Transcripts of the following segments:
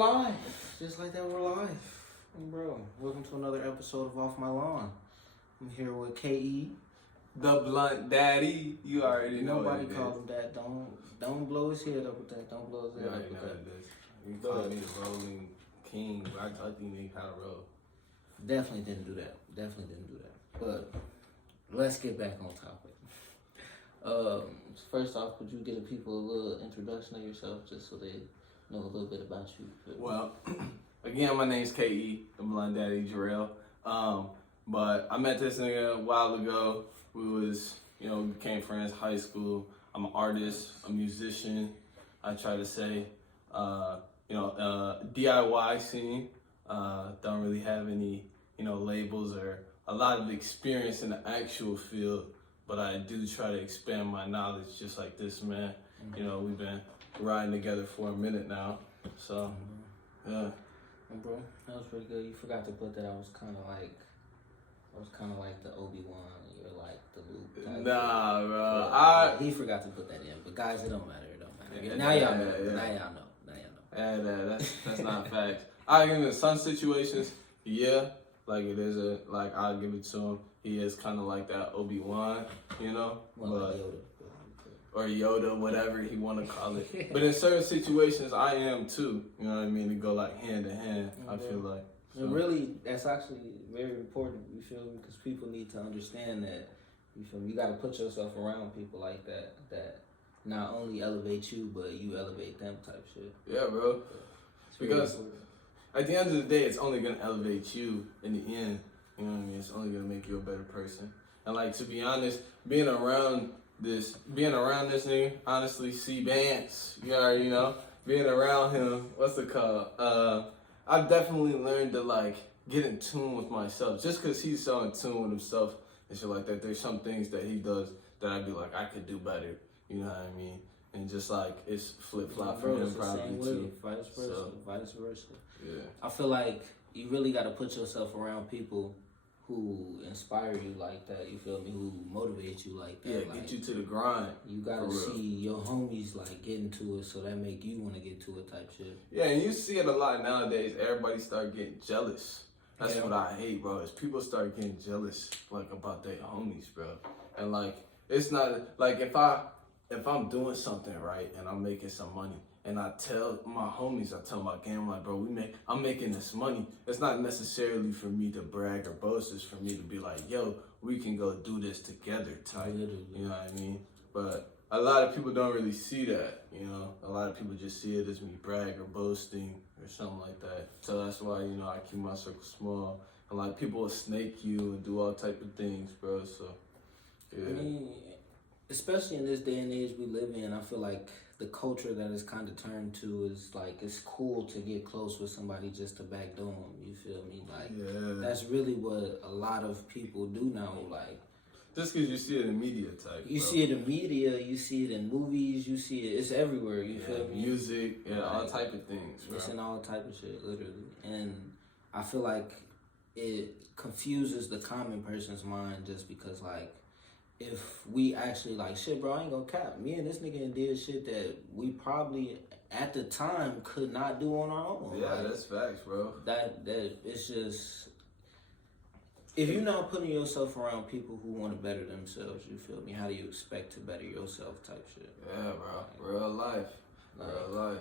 Live, just like that, we're live. And bro, welcome to another episode of Off My Lawn. I'm here with KE. The Blunt Daddy. You already know Nobody what it calls is. him that. Don't blow his head up with that. Don't blow his head You up already with know that. what it is. You call me the rolling king. I taught you niggas how to roll. Definitely didn't do that. But let's get back on topic. First off, could you give the people a little introduction of yourself, just so they know a little bit about you? Well, again, my name's KE, the Blunt Daddy, Jarel. But I met this nigga a while ago. We became friends high school. I'm an artist, a musician. I try to say, DIY scene. Don't really have any, labels or a lot of experience in the actual field, but I do try to expand my knowledge just like this man. Mm-hmm. We've been riding together for a minute now. So, yeah. And bro, that was pretty good. You forgot to put that I was kind of like the Obi-Wan. You're like the Luke type. Nah, bro. Yeah, he forgot to put that in. But guys, it don't matter. Yeah, now y'all know. yeah. Now y'all know. Yeah, that's not facts. I give in some situations, yeah, like it is I'll give it to him. He is kind of like that Obi-Wan, Well, like Yoda. or Yoda, whatever he want to call it. But in certain situations, I am too. You know what I mean? To go like hand to hand. I feel like. So. And really, that's actually very important. You feel me? Because people need to understand that. You feel me? You got to put yourself around people like that. That not only elevate you, but you elevate them type shit. Yeah, bro. Because important. at the end of the day, it's only gonna elevate you in the end. You know what I mean? It's only gonna make you a better person. And like, to be honest, being around this nigga, honestly, C Vance, you already know, being around him, what's it called? I've definitely learned to like get in tune with myself. Just cause he's so in tune with himself and shit like that, there's some things that he does that I'd be like, I could do better. You know what I mean? And just like, it's flip-flop for him probably too. Vice versa. Yeah. I feel like you really got to put yourself around people who inspire you like that, you feel me? Who motivate you like that. Yeah, like, get you to the grind. You got to see your homies like getting to it, so that make you want to get to it type shit. Yeah, and you see it a lot nowadays. Everybody start getting jealous. That's Yeah. what I hate, bro. Is people start getting jealous, like, about their homies, bro. And like, it's not like if I'm doing something right and I'm making some money and I tell my homies, I tell my gang, like, bro, I'm making this money. It's not necessarily for me to brag or boast. It's for me to be like, yo, we can go do this together type. Literally. You know what I mean? But a lot of people don't really see that, A lot of people just see it as me brag or boasting or something like that. So that's why, I keep my circle small. And like, people will snake you and do all type of things, bro. So, yeah. I mean, especially in this day and age we live in, I feel like the culture that it's kind of turned to is like, it's cool to get close with somebody just to backdoor them. You feel me? Like, that's really what a lot of people do now. Like, just because you see it in media type. You see it in media, you see it in movies, you see it, it's everywhere, you feel me? Music, all type of things, bro. It's in all type of shit, literally. And I feel like it confuses the common person's mind just because, like, if we actually like, shit, bro, I ain't gonna cap. Me and this nigga did shit that we probably at the time could not do on our own. Yeah, like, that's facts, bro. That it's just, if you're not putting yourself around people who want to better themselves, you feel me? How do you expect to better yourself type shit? Yeah, bro. Real life. Real life.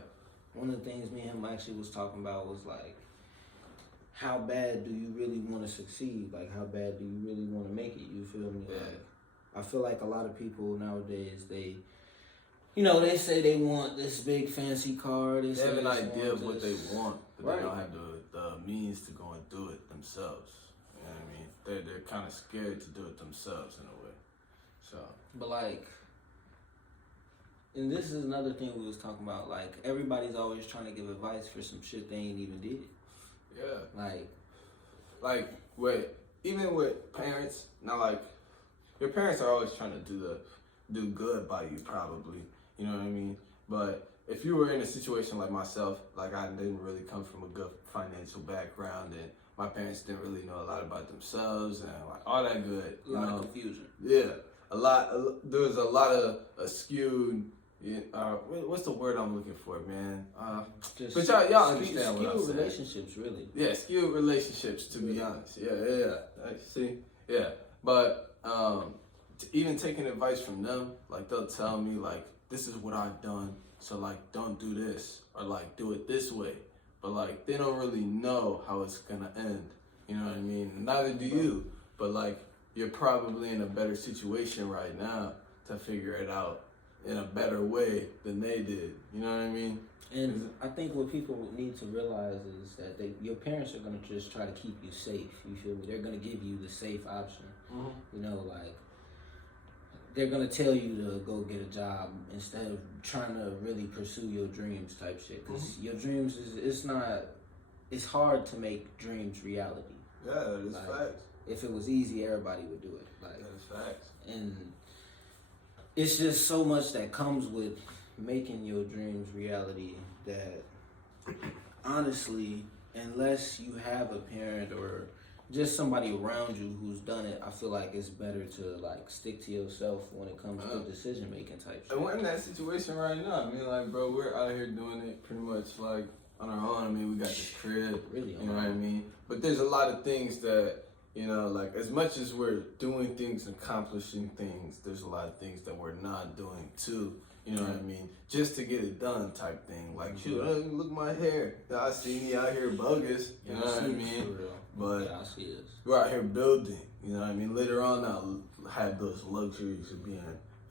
One of the things me and him actually was talking about was like, how bad do you really want to succeed? Like, how bad do you really want to make it? You feel me? Yeah. Like, I feel like a lot of people nowadays, they say they want this big fancy car. They have an idea of what they want, but right. They don't have the means to go and do it themselves. You know what I mean? They're kind of scared to do it themselves in a way. So. But like, and this is another thing we was talking about. Like, everybody's always trying to give advice for some shit they ain't even did. Yeah. Like even with parents, not like. Your parents are always trying to do good by you, probably. You know what I mean? But if you were in a situation like myself, like I didn't really come from a good financial background, and my parents didn't really know a lot about themselves, and like all that good. A lot of confusion. Yeah, there was a lot of skewed Yeah, what's the word I'm looking for, man? Just But y'all understand what I'm skewed saying. relationships, really. Yeah, skewed relationships, to be honest. Yeah. See, yeah. But even taking advice from them, like they'll tell me like, this is what I've done, so like don't do this or like do it this way. But like they don't really know how it's gonna end. You know what I mean? Neither do you. But like you're probably in a better situation right now to figure it out in a better way than they did. You know what I mean? And I think what people need to realize is that your parents are gonna just try to keep you safe. You feel me? They're gonna give you the safe option. Mm-hmm. You know, like they're gonna tell you to go get a job instead of trying to really pursue your dreams type shit. Because your dreams it's hard to make dreams reality. Yeah, that is facts. If it was easy, everybody would do it. Like that is facts. And it's just so much that comes with making your dreams reality that honestly, unless you have a parent or just somebody around you who's done it, I feel like it's better to like stick to yourself when it comes to decision making type shit. And we're in that situation right now. I mean, like, bro, we're out here doing it pretty much like on our own. I mean, we got this crib, really, you know what I mean? But there's a lot of things that, you know, like as much as we're doing things and accomplishing things, there's a lot of things that we're not doing too. You know what I mean? Just to get it done type thing. Like, shoot, look at my hair. I see me out here bogus. You know what I mean? But I see this. We're out here building. You know what I mean? Later on, I'll have those luxuries of being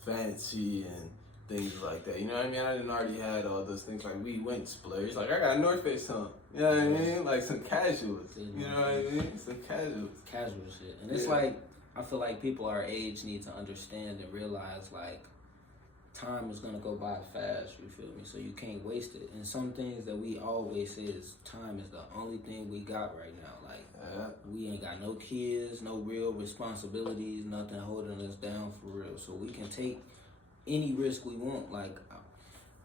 fancy and things like that. You know what I mean? I didn't already had all those things. Like, we went splurge. Like, I got a North Face on. You know what I mean? Like, some casuals. You know what I mean? Some casuals. Casual shit. And it's like, I feel like people our age need to understand and realize, like, time is gonna go by fast, you feel me? So you can't waste it. And some things that we always say is time is the only thing we got right now. Like, we ain't got no kids, no real responsibilities, nothing holding us down for real. So we can take any risk we want. Like,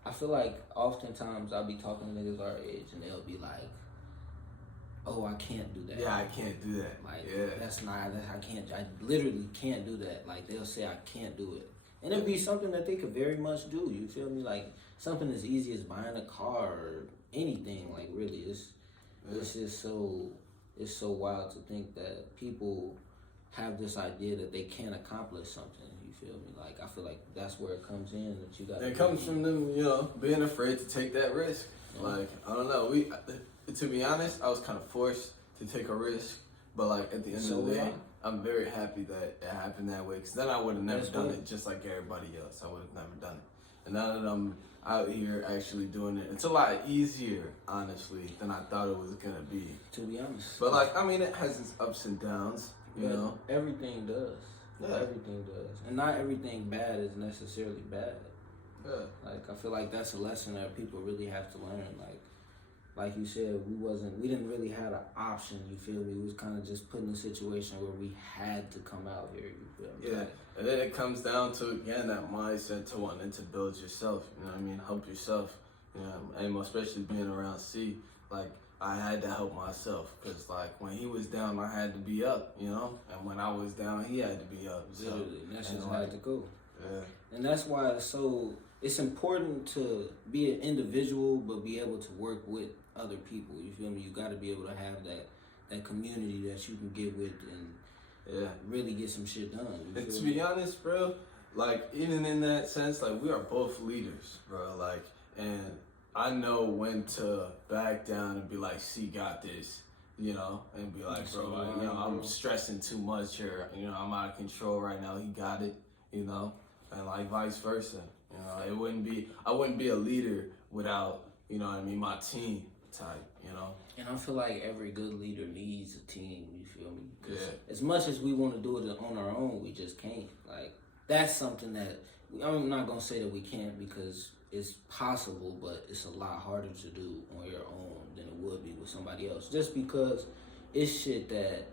I feel like oftentimes I'll be talking to niggas our age and they'll be like, oh, I can't do that. Yeah, I can't do that. Like, I literally can't do that. Like, they'll say I can't do it. And it'd be something that they could very much do, you feel me? Like, something as easy as buying a car or anything, like, really. It's just it's so wild to think that people have this idea that they can't accomplish something, you feel me? Like, I feel like that's where it comes in, that you got to... It comes from them, you know, being afraid to take that risk. Yeah. Like, I don't know, to be honest, I was kind of forced to take a risk, but, like, at the end of the day... I'm very happy that it happened that way, because then I would have never done it just like everybody else. I would have never done it. And now that I'm out here actually doing it, it's a lot easier, honestly, than I thought it was going to be. To be honest. But, like, I mean, it has its ups and downs, you know? Everything does. Yeah. Everything does. And not everything bad is necessarily bad. Yeah. Like, I feel like that's a lesson that people really have to learn. Like you said, we didn't really have an option, you feel me? We was kind of just put in a situation where we had to come out here, you feel me? Yeah, and then it comes down to, again, that mindset to wanting to build yourself, you know what I mean? Help yourself, you know, and especially being around C, like, I had to help myself, because, like, when he was down, I had to be up, you know? And when I was down, he had to be up. So, literally, and that's just had to go. Yeah. And that's why it's important to be an individual, but be able to work with other people, you feel me? You got to be able to have that community that you can get with and really get some shit done. And to be honest, bro, like, even in that sense, like, we are both leaders, bro, like, and I know when to back down and be like, C got this, you know, and be like, bro, like, you know, I'm stressing too much here, you know, I'm out of control right now, he got it, you know, and like vice versa, you know, I wouldn't be a leader without, you know what I mean, my team type, you know. And I feel like every good leader needs a team, you feel me? Because as much as we want to do it on our own, we just can't. Like, that's something that, I'm not going to say that we can't, because it's possible, but it's a lot harder to do on your own than it would be with somebody else. Just because it's shit that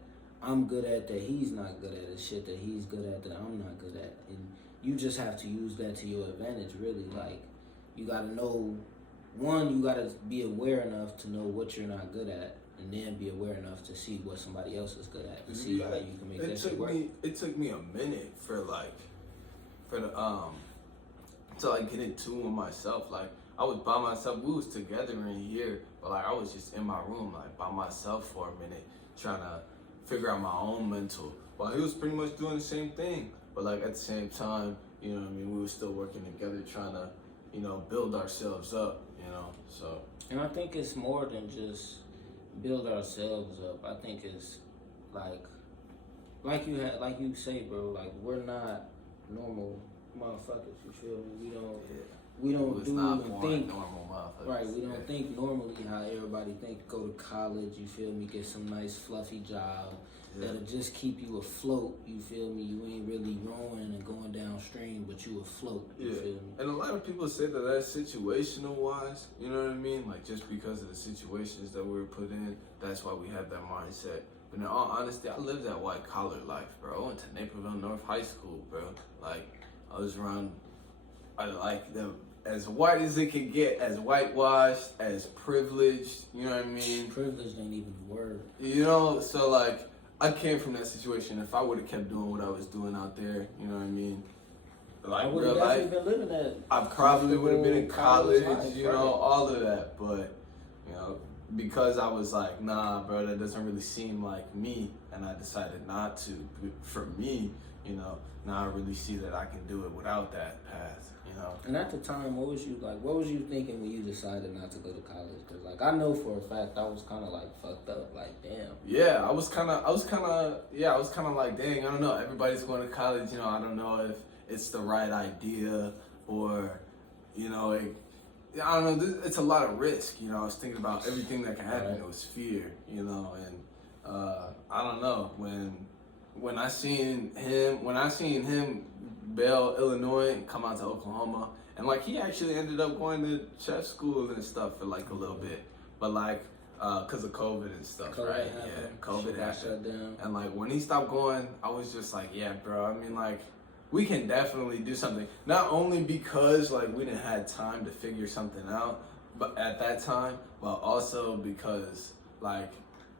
I'm good at that he's not good at, it's shit that he's good at that I'm not good at. And you just have to use that to your advantage, really. Like, you got to know... One, you gotta be aware enough to know what you're not good at, and then be aware enough to see what somebody else is good at, and see how you can make that shit work. It took me a minute for to like get in tune with myself. Like I was by myself. We was together in a year, but like I was just in my room, like by myself for a minute, trying to figure out my own mental. While he was pretty much doing the same thing, but like at the same time, you know what I mean, we were still working together, trying to, you know, build ourselves up, you know. So. And I think it's more than just build ourselves up. I think it's like you say, bro. Like we're not normal motherfuckers. You feel me? We don't do and think normal motherfuckers. Right. We don't think normally how everybody think. Go to college. You feel me? Get some nice fluffy job that'll just keep you afloat. You feel me? You ain't really rowing and going downstream, but you afloat. You feel me? And a lot of people say that that's situational wise. You know what I mean? Like just because of the situations that we were put in, that's why we had that mindset. But in all honesty, I lived that white collar life, bro. I went to Naperville North High School, bro. Like I was around, as white as it could get, as whitewashed, as privileged. You know what I mean? Privileged ain't even a word. You know, so like. I came from that situation. If I would have kept doing what I was doing out there, you know what I mean? Like I would real have life, been living that. I probably would have been in college, life, you know, all of that. But, you know, because I was like, nah, bro, that doesn't really seem like me. And I decided not to. For me, you know, now I really see that I can do it without that path, you know. And at the time, what was you thinking when you decided not to go to college? Because like I know for a fact I was kind of like fucked up, like damn. Yeah, I was kind of like, dang, I don't know. Everybody's going to college, you know. I don't know if it's the right idea or, you know, I don't know. It's a lot of risk, you know. I was thinking about everything that can happen. Right. It was fear, you know, and I don't know when I seen him bail Illinois and come out to Oklahoma, and like he actually ended up going to chef school and stuff for like a little bit, but like because of COVID and stuff, right? Happened. Yeah, COVID happened. Shut down. And like when he stopped going, I was just like, yeah, bro. I mean, like we can definitely do something. Not only because like we didn't have time to figure something out, but at that time, but also because like.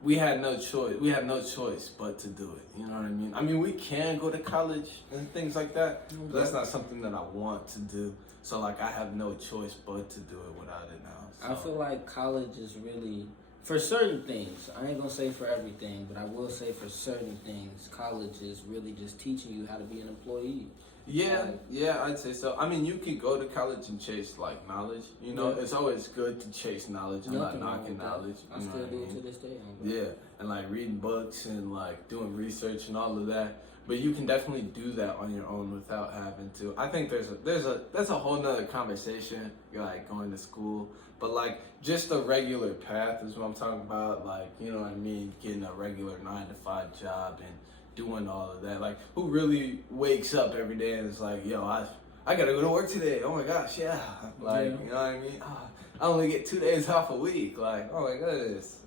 We had no choice. We had no choice but to do it. You know what I mean? I mean, we can go to college and things like that, but that's not something that I want to do. So, like, I have no choice but to do it without it now. So. I feel like college is really, for certain things, I ain't gonna say for everything, but I will say for certain things, college is really just teaching you how to be an employee. Yeah, I'd say so. I mean, you could go to college and chase like knowledge. You know, it's always good to chase knowledge. I'm not knocking knowledge. I still do it to this day. Yeah, and like reading books and like doing research and all of that. But you can definitely do that on your own without having to. I think that's a whole nother conversation. You're like going to school, but like just a regular path is what I'm talking about. Like, you know what I mean? Getting a regular 9-to-5 job and doing all of that. Like, who really wakes up every day and is like, yo, I gotta go to work today. Oh my gosh, yeah. Like, you know what I mean? I only get 2 days off a week. Like, oh my goodness.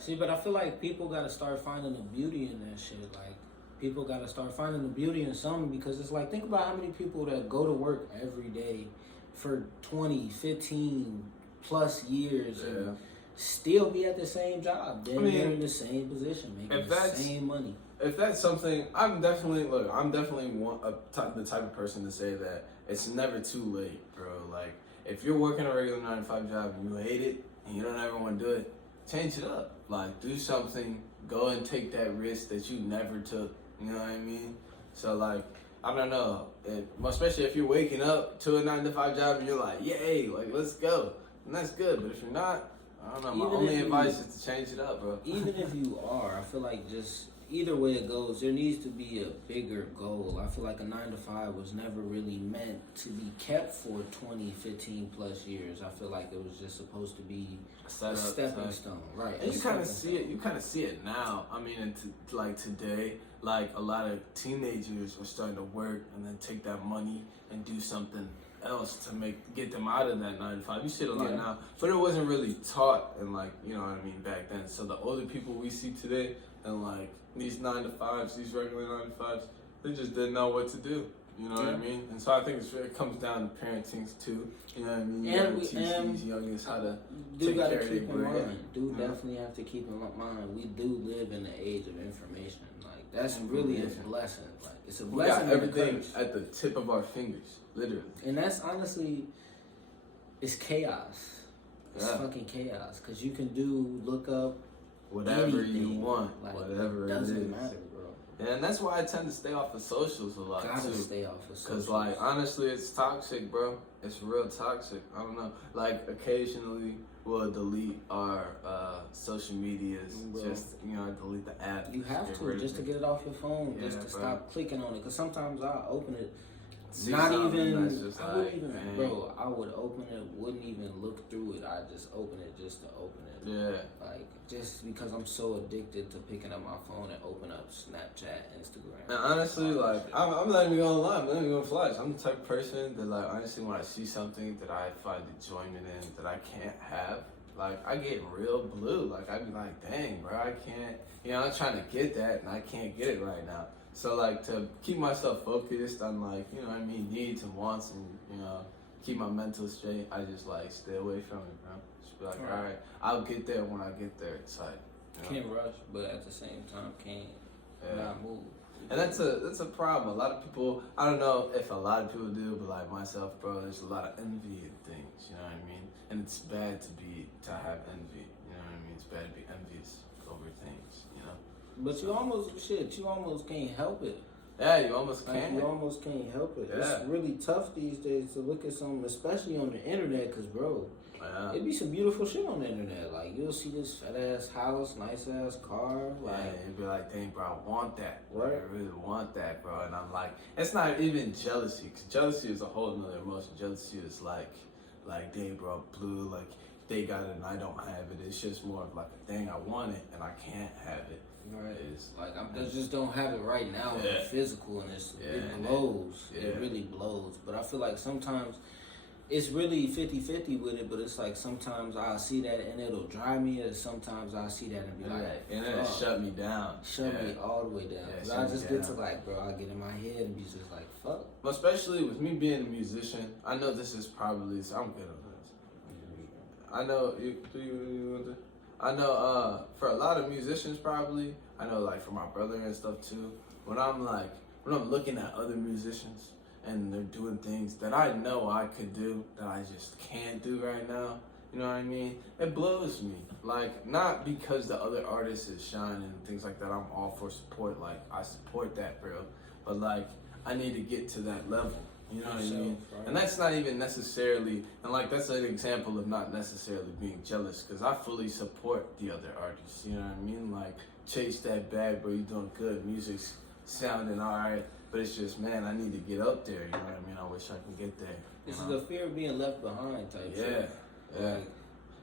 See, but I feel like people gotta start finding the beauty in that shit. Like, people gotta start finding the beauty in something, because it's like, think about how many people that go to work every day for 20, 15 plus years and still be at the same job. They're in the same position, making the same money. If that's something, I'm definitely the type of person to say that it's never too late, bro. Like, if you're working a regular 9-to-5 job and you hate it and you don't ever want to do it, change it up. Like, do something. Go and take that risk that you never took. You know what I mean? So, like, I don't know. Especially if you're waking up to a 9-to-5 job and you're like, yay, like, let's go. And that's good. But if you're not, I don't know. My only advice is to change it up, bro. Even if you are, I feel like just either way it goes, there needs to be a bigger goal. I feel like a 9-to-5 was never really meant to be kept for 20, 15 plus years. I feel like it was just supposed to be a stepping stone, right? And you kind of see it. You kind of see it now. I mean, like today, like a lot of teenagers are starting to work and then take that money and do something else to get them out of that 9-to-5. You see it a lot now, but it wasn't really taught, and like, you know what I mean, back then. So the older people we see today, and like these 9-to-5s, these regular 9-to-5s, they just didn't know what to do. You know what I mean? And so I think it comes down to parenting too. You know what I mean? You gotta teach these youngins how to take care of their brain. Definitely have to keep in mind, we do live in the age of information. Like, That's really a blessing. Like it's a We blessing. got everything curse. at the tip of our fingers, literally. And that's honestly, it's chaos. It's Yeah. fucking chaos. Cause you can look up Whatever anything. you want, Like, whatever it it doesn't is. matter, bro. And that's why I tend to stay off of socials a lot Gotta too. stay off of socials. Cause like honestly, it's toxic, bro. It's real toxic. I don't know. Like occasionally we'll delete our social medias, Bro. just delete the app. You have get to rid of just to it. get it off your phone, Yeah, just to bro. stop clicking on it. Cause sometimes I open it, See not something even. that's just I wouldn't like, even, dang. bro. I would open it, wouldn't even look through it. I just open it just to open it. Yeah. Like just because I'm so addicted to picking up my phone and open up Snapchat, Instagram. And honestly, like I'm not even gonna lie, I'm not even gonna flash. I'm the type of person that like honestly when I see something that I find enjoyment in that I can't have, like I get real blue. Like I be like, dang, bro, I can't. I'm trying to get that and I can't get it right now. So like to keep myself focused on like needs and wants and keep my mental straight, I just like stay away from it, bro. Just be like, all right, I'll get there when I get there. It's like Can't rush, but at the same time can't not move. And that's a problem. A lot of people, I don't know if a lot of people do, but like myself, bro, there's a lot of envy in things, you know what I mean? And it's bad to have envy, you know what I mean? It's bad to be envious over things, you know? But you almost can't help it. Yeah, you almost Like, can't. you almost can't help it. Yeah. It's really tough these days to look at something, especially on the internet, because, bro, Yeah. it be some beautiful shit on the internet. Like, you'll see this fat-ass house, nice-ass car. Like, Yeah, you'd be like, dang, bro, I want that. Right. I really want that, bro. And I'm like, it's not even jealousy, because jealousy is a whole nother emotion. Jealousy is like, dang, bro, blue, like, they got it and I don't have it. It's just more of like, dang, I want it and I can't have it. right. It's Like, I just don't have it right now in Yeah. the physical, and Yeah, it blows. yeah. It really blows. But I feel like sometimes it's really 50-50 with it, but it's like sometimes I'll see that and it'll drive me, and sometimes I'll see that and be like, and then it fuck. shut me down. Shut me all the way down. Yeah, 'Cause shut I me just get to down. like, bro, I get in my head and be just like, fuck. But especially with me being a musician, I know this is probably, I'm good on this. I know, I know for a lot of musicians probably, I know like for my brother and stuff too, when I'm looking at other musicians and they're doing things that I know I could do that I just can't do right now, you know what I mean? It blows me. Like, not because the other artist is shining and things like that, I'm all for support, like I support that, bro. But like, I need to get to that level. You know what I mean? Right. And that's not even necessarily, and like that's an example of not necessarily being jealous, because I fully support the other artists. You know what I mean? Like, chase that bag, bro. You doing good. Music's sounding all right, but it's just, man, I need to get up there. You know what I mean? I wish I could get there. This is the fear of being left behind type shit. Yeah. Like,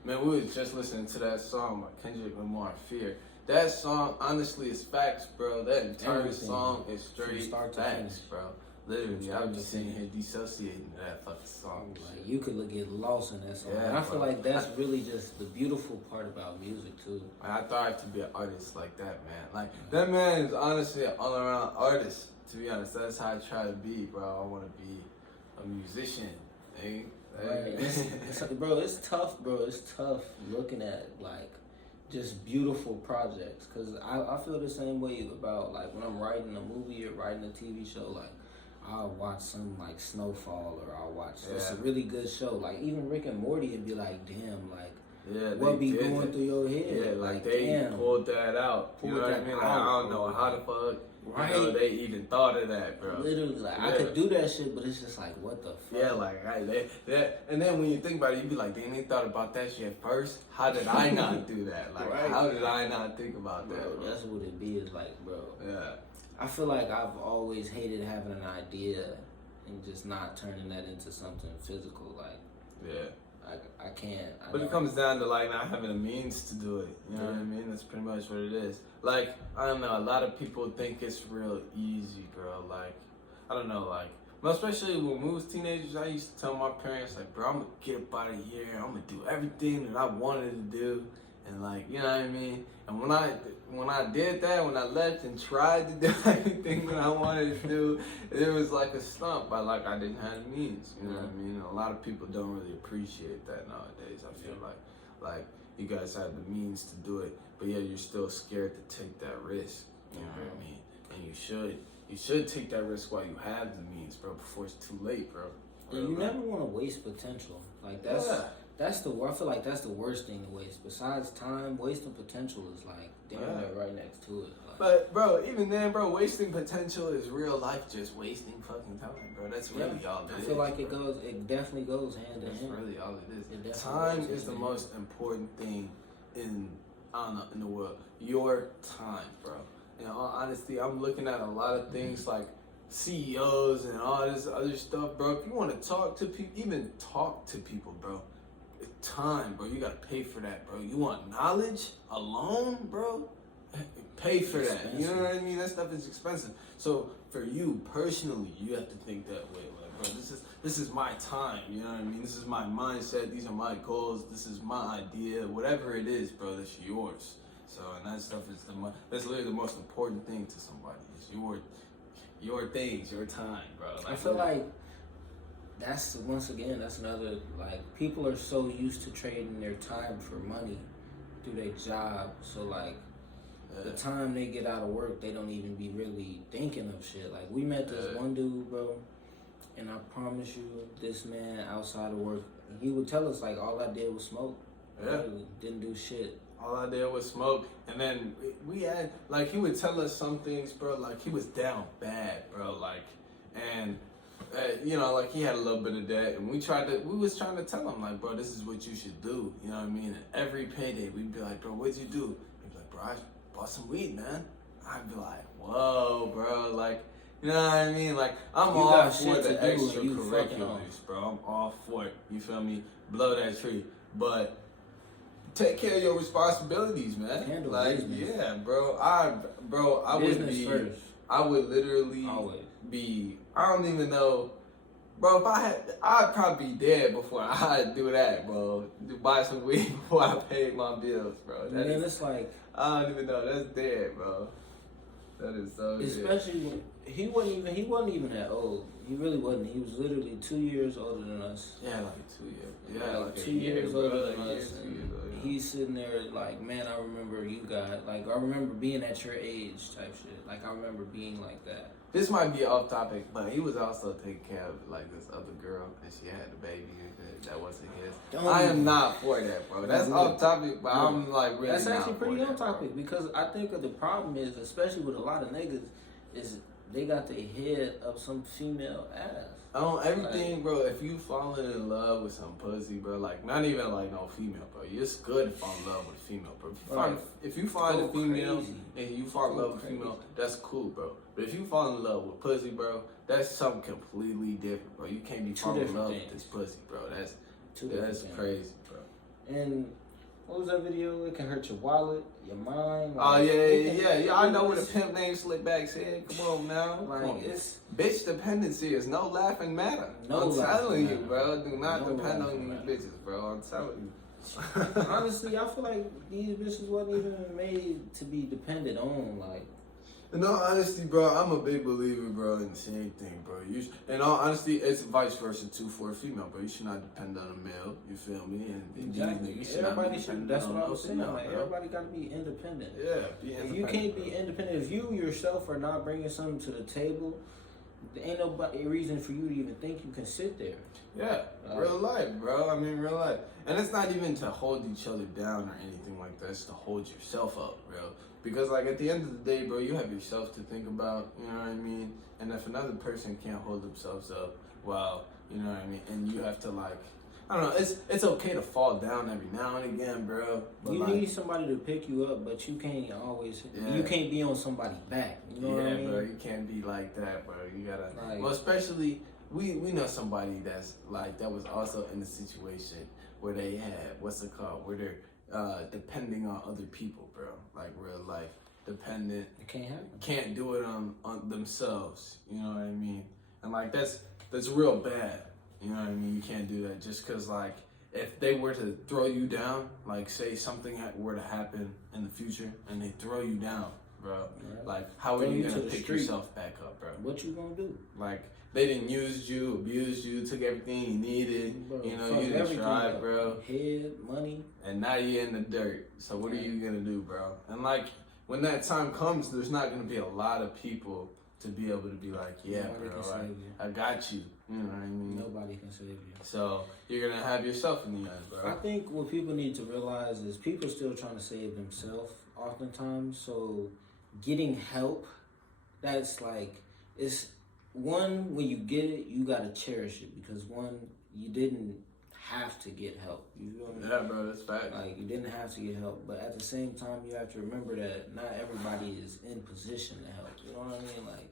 Man, we was just listening to that song by Kendrick Lamar, Fear. That song, honestly, is facts, bro. That entire Everything. song is straight start to facts, finish. bro. Literally, Start I'm to just sitting finish. here dissociating to that fucking song. like, you could get lost in that song. Yeah, and I feel bro. like that's really just the beautiful part about music too. I thrive to be an artist like that, man. Like, that man is honestly an all-around artist, to be honest. That's how I try to be, bro. I want to be a musician, eh? Right. Bro, it's tough, bro. It's tough looking at like just beautiful projects, because I feel the same way about like when I'm writing a movie or writing a TV show. Like, I'll watch some like Snowfall, or I'll watch it's a really good show. Like even Rick and Morty, and be like, damn, like Yeah, what be did going it. through your head? Yeah, like they damn. pulled that out. You know Pulled what I that mean? Like, out, I don't know bro. how the fuck Right. they even thought of that, bro. Literally, like I Yeah. could do that shit, but it's just like, what the fuck? Yeah, like and then when you think about it, you be like, damn, they thought about that shit first. How did I not do that? Like, Right. how did I not think about that, Bro, bro? that's what it be. Is like, bro. Yeah. I feel like I've always hated having an idea and just not turning that into something physical. Like, Yeah. I can't. But it comes down to like not having the means to do it. You know what I mean? That's pretty much what it is. Like, I don't know, a lot of people think it's real easy, bro. Like, I don't know, like, but especially when we was teenagers, I used to tell my parents, like, bro, I'm gonna get up out of here, I'm gonna do everything that I wanted to do. And like, you know what I mean? And when I did that, when I left and tried to do everything that I wanted to do, it was like a stump. But like, I didn't have the means. You know what I mean? And a lot of people don't really appreciate that nowadays. I feel like you guys have the means to do it, but yeah, you're still scared to take that risk. You know what I mean? and you should take that risk while you have the means, bro, before it's too late, bro. And you never want to waste potential. Like that's the I feel like that's the worst thing to waste. Besides time, wasting potential is like damn near right next to it. Like, but bro, even then, bro, wasting potential is real life just wasting fucking time, bro. That's really all it is. I feel like it definitely goes hand in hand. That's really all it is. Time is the most important thing in the world. Your time, bro. In all honesty, I'm looking at a lot of things like CEOs and all this other stuff, bro. If you want to talk to people, even talk to people, bro, it's time, bro. You gotta pay for that, bro. You want knowledge alone, bro? Pay for that. You know what I mean? That stuff is expensive. So for you personally, you have to think that way, like, bro. This is my time. You know what I mean? This is my mindset. These are my goals. This is my idea. Whatever it is, bro, that's yours. So and that stuff is that's literally the most important thing to somebody. It's your things, your time, bro. Like, I feel like that's another, like, people are so used to trading their time for money through their job. So like the time they get out of work, they don't even be really thinking of shit. Like we met this one dude, bro, and I promise you, this man outside of work, he would tell us like all I did was smoke. Yeah. Didn't do shit. All I did was smoke, and then we had, like, he would tell us some things, bro, like, he was down bad, bro, like, and, you know, like, he had a little bit of debt, and we was trying to tell him, like, bro, this is what you should do, you know what I mean, and every payday, we'd be like, bro, what'd you do? He'd be like, bro, I bought some weed, man. I'd be like, whoa, bro, like, you know what I mean, like, I'm all for the extracurriculars, bro, I'm all for it, you feel me, blow that tree, but take care of your responsibilities, man. Handle like, business. Yeah, bro. I would literally Always be. I don't even know, bro. I'd probably be dead before I'd do that, bro. Buy some weed before I paid my bills, bro. It's like I don't even know. That's dead, bro. That is so. Especially when he wasn't even that old. He really wasn't. He was literally 2 years older than us. Yeah, like 2 years. Yeah, like 2 years older than us. Yeah. He's sitting there like, man, I remember you guys. Like, I remember being at your age type shit. Like, I remember being like that. This might be off topic, but he was also taking care of like this other girl, and she had the baby, and that wasn't his. I am not for that, bro. That's off topic, but I'm like really. That's actually not pretty for on that, topic, because I think the problem is, especially with a lot of niggas, is they got their head up some female ass. On everything, like, bro. If you falling in love with some pussy, bro, like not even like no female, bro. It's good to fall in love with a female, bro. If you find a female and you fall in love with a female, that's cool, bro. But if you fall in love with pussy, bro, that's something completely different, bro. You can't be falling in love with this pussy, bro. That's crazy, bro. And what was that video? It can hurt your wallet, your mind. Like, oh yeah. I know what a pimp named Slickback said. Come on now. Like, it's bitch dependency is no laughing matter. I'm telling you, bro. Do not depend on these bitches, bro. I'm telling you. Honestly, I feel like these bitches wasn't even made to be dependent on. Like, in all honesty, bro, I'm a big believer, bro, in the same thing, bro. In all honesty, it's vice versa too for a female, bro. You should not depend on a male. You feel me? And exactly. Everybody should. That's what I was saying. Like, everybody got to be independent. Yeah, be independent. If you can't be independent, if you yourself are not bringing something to the table, there ain't no reason for you to even think you can sit there. Yeah, real life, bro. I mean, real life. And it's not even to hold each other down or anything like that. It's to hold yourself up, bro. Because, like, at the end of the day, bro, you have yourself to think about, you know what I mean? And if another person can't hold themselves up, well, you know what I mean? And you have to, like, I don't know, it's okay to fall down every now and again, bro. But you need somebody to pick you up, but you can't always, you can't be on somebody's back. You know what I mean? Yeah, bro, you can't be like that, bro. You gotta, well, especially, we know somebody that's, like, that was also in a situation where they had, where they're depending on other people, bro. Like real life, dependent. It can't happen. Can't do it on themselves. You know what I mean? And like that's real bad. You know what I mean? You can't do that just because, like, if they were to throw you down, like say something were to happen in the future and they throw you down, bro. Right. Like how are you gonna pick yourself back up, bro? What you gonna do? Like they didn't use you, abused you, took everything you needed. Bro, you know, you didn't try, bro. Head, money. And now you're in the dirt. So what are you gonna do, bro? And like, when that time comes, there's not gonna be a lot of people to be able to be like, yeah, Nobody bro, can save you. I got you. You know what I mean? Nobody can save you. So you're gonna have yourself in the end, bro. I think what people need to realize is people are still trying to save themselves oftentimes. So getting help, that's like, it's one, when you get it, you gotta cherish it, because one, you didn't have to get help. You feel me? Yeah, bro, that's fact. Like, you didn't have to get help, but at the same time, you have to remember that not everybody is in position to help. You know what I mean? Like,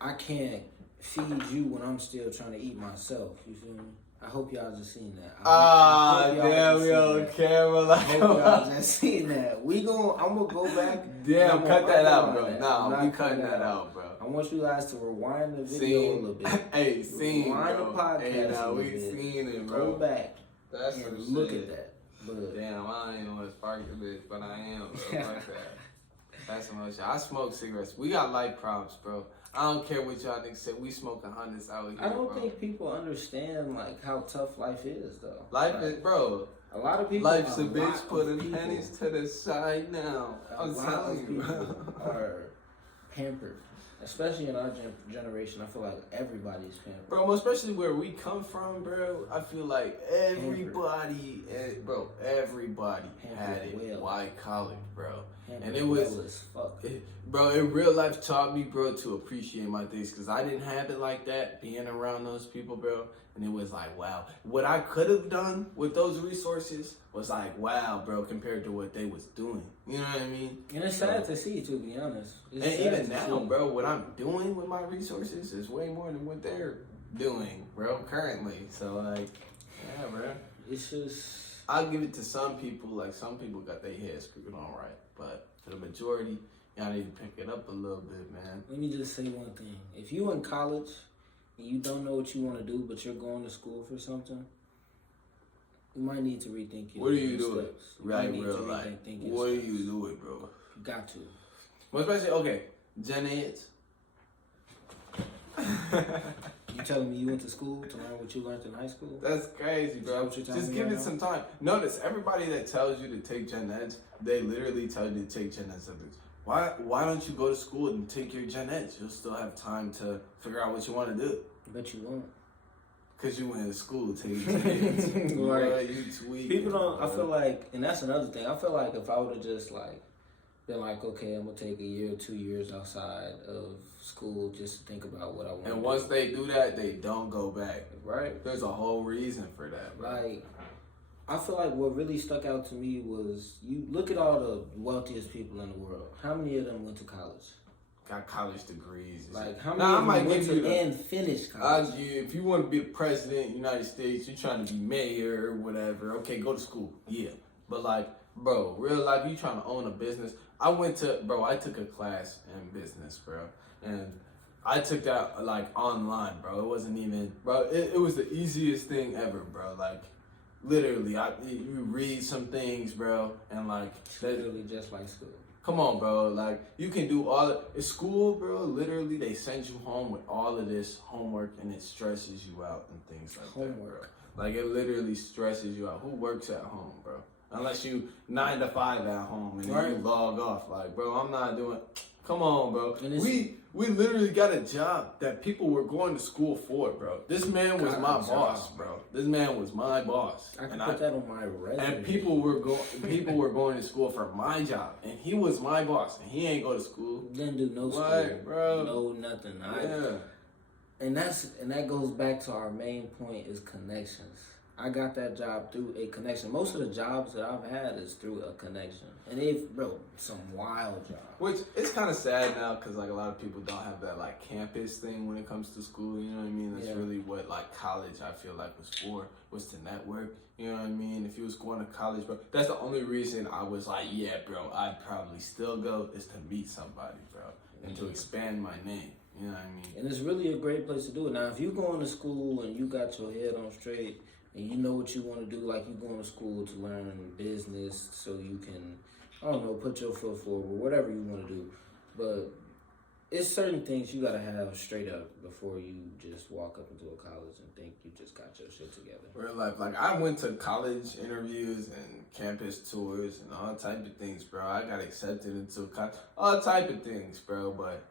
I can't feed you when I'm still trying to eat myself. You feel me? I hope y'all just seen that. Damn, we on camera. I hope y'all just seen that. I'm gonna go back. Damn, cut that out, bro. Nah, we cutting that out, bro. I want you guys to rewind the video a little bit. Hey, seen, rewind bro. the podcast Hey, nah, a we little bit. seen it, bro. Go back That's and some look shit. at that. But Damn, I ain't want to spark a bitch, but I am, bro. Like that. That's some other shit. I smoke cigarettes. We got life problems, bro. I don't care what y'all niggas say. We smoking hundreds out here, I don't bro. think people understand like how tough life is, though. Life like, is, bro. a lot of people. Life's a bitch. Putting pennies to the side now. A I'm lot telling of you, people bro. are pampered, especially in our generation. I feel like everybody's pampered. Bro, especially where we come from, bro. I feel like everybody, everybody had it Pampered well. white collar, bro. Pampered And it was, well as fuck. bro, in real life taught me, bro, to appreciate my things, because I didn't have it like that, being around those people, bro. And it was like, wow, what I could have done with those resources was like, wow, bro, compared to what they was doing. You know what I mean? And it's sad to see, to be honest. It's And sad even to now, see. bro, what I'm doing with my resources is way more than what they're doing, bro, currently. So, like, yeah, bro. It's just. I'll give it to some people. Like, some people got their head screwed on right. But for the majority, y'all need to pick it up a little bit, man. Let me just say one thing. If you in college and you don't know what you want to do, but you're going to school for something, you might need to rethink your What are you doing? steps. You Right, might need real to life. rethink your What are steps. you doing, bro? You got to. Well, especially, okay, Gen Eds. You telling me you went to school to learn what you learned in high school? That's crazy, Is bro. that what you're telling Just me give right it now? some time. Notice, everybody that tells you to take Gen Eds, they literally tell you to take Gen Ed subjects. Why don't you go to school and take your Gen Eds? You'll still have time to figure out what you want to do. But you won't. Because you went to school taking Gen Eds. Right. You tweaking, People don't. I bro. feel like, and that's another thing. I feel like if I would have just like been like, okay, I'm gonna take a year or 2 years outside of school just to think about what I want. And once they do that, they don't go back. right, There's a whole reason for that, bro. like I feel like what really stuck out to me was you look at all the wealthiest people in the world. How many of them went to college? Got college degrees. and Like shit. how Now, I many might of them went give you to the- and finished college? If you want to be the president of the United States, you're trying to be mayor or whatever, okay, go to school. Yeah. But like, bro, real life, you trying to own a business. I took a class in business, bro. And I took that like online, bro. It wasn't even, bro, it was the easiest thing ever, bro. Like, literally, you read some things, bro, and like, It's literally just like school. come on, bro. Like, you can do all of at school, bro. Literally, they send you home with all of this homework, and it stresses you out and things like that, bro. Homework. Like, it literally stresses you out. Who works at home, bro? Unless you 9 to 5 at home and then you Right. log off. Like, bro, I'm not doing. Come on, bro. And it's- We literally got a job that people were going to school for, bro. This man was God, my job. boss, bro. This man was my boss. I can And put that on my resume. and people were going to school for my job, and he was my boss, and he ain't go to school. Didn't do no school, Right, bro. No nothing. Yeah, And that goes back to our main point is connections. I got that job through a connection. Most of the jobs that I've had is through a connection, and some wild jobs. which it's kind of sad now because like a lot of people don't have that like campus thing when it comes to school. You know what I mean? That's Yeah. really what like college I feel like was to network. You know what I mean? If you was going to college, bro, that's the only reason I was like, yeah, bro, I'd probably still go is to meet somebody, bro, and to expand my name. You know what I mean? And it's really a great place to do it. Now, if you going to school and you got your head on straight and you know what you want to do, like you going to school to learn business so you can, I don't know, put your foot forward, whatever you want to do. But it's certain things you gotta have straight up before you just walk up into a college and think you just got your shit together. Real life. Like, I went to college interviews and campus tours and all type of things, bro. I got accepted into all type of things, bro. But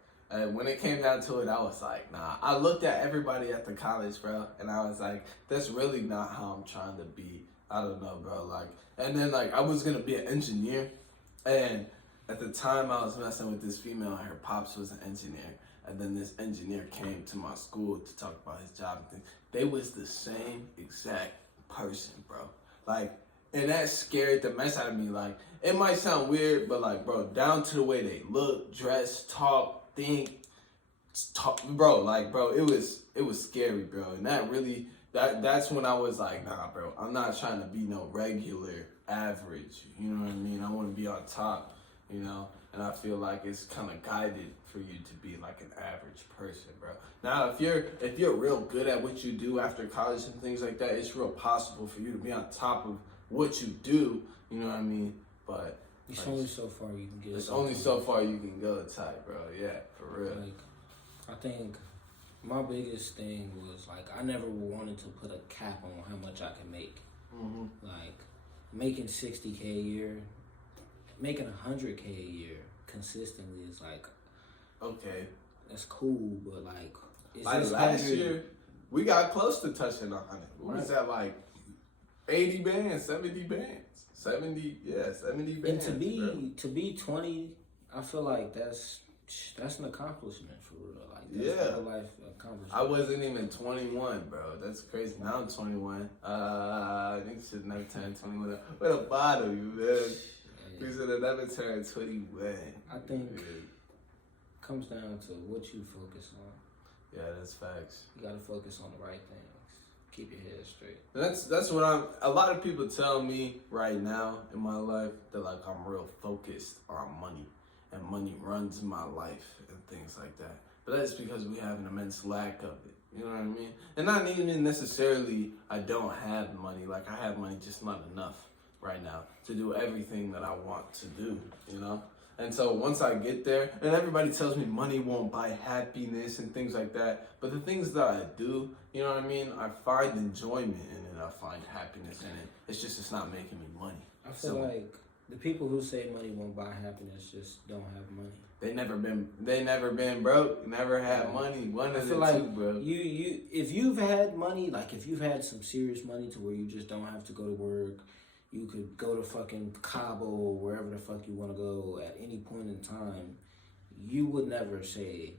when it came down to it, I was like, nah. I looked at everybody at the college, bro, and I was like, that's really not how I'm trying to be. I don't know, bro. Like, and then, like, I was going to be an engineer, and at the time, I was messing with this female, and her pops was an engineer. And then this engineer came to my school to talk about his job and things. They was the same exact person, bro. Like, and that scared the mess out of me. Like, it might sound weird, but like, bro, down to the way they look, dress, talk, think, bro. Like, bro, it was scary, bro. And that really, that's when I was like, nah, bro, I'm not trying to be no regular average. You know what I mean? I want to be on top. You know, and I feel like it's kind of guided for you to be like an average person, bro. Now, if you're real good at what you do after college and things like that, it's real possible for you to be on top of what you do. You know what I mean? But it's like, only so far you can get. It's only so far you can go, type, bro. Yeah, for real. Like, I think my biggest thing was like I never wanted to put a cap on how much I can make. Mm-hmm. Like making $60K a year. Making $100K a year consistently is like, okay, that's cool, but like, last 100... year we got close to touching 100. What was that, like 80 bands, 70 bands, 70 bands. And to be 20, I feel like that's an accomplishment for real. Like that's a life accomplishment. I wasn't even 21, bro. That's crazy. Now I'm 21. I think should never turn 21. What a bottle, you man. We should have never turned 21. I think it comes down to what you focus on. Yeah, that's facts. You gotta focus on the right things. Keep your head straight. That's what a lot of people tell me right now in my life that like I'm real focused on money and money runs my life and things like that. But that's because we have an immense lack of it. You know what I mean? And not even necessarily I don't have money. Like I have money, just not enough right now to do everything that I want to do, you know? And so once I get there, and everybody tells me money won't buy happiness and things like that, but the things that I do, you know what I mean? I find enjoyment in it, I find happiness in it. It's not making me money. I feel like the people who say money won't buy happiness just don't have money. They never been broke, never had money. One of the two, bro. You if you've had money, like if you've had some serious money to where you just don't have to go to work, you could go to fucking Cabo or wherever the fuck you want to go at any point in time, you would never say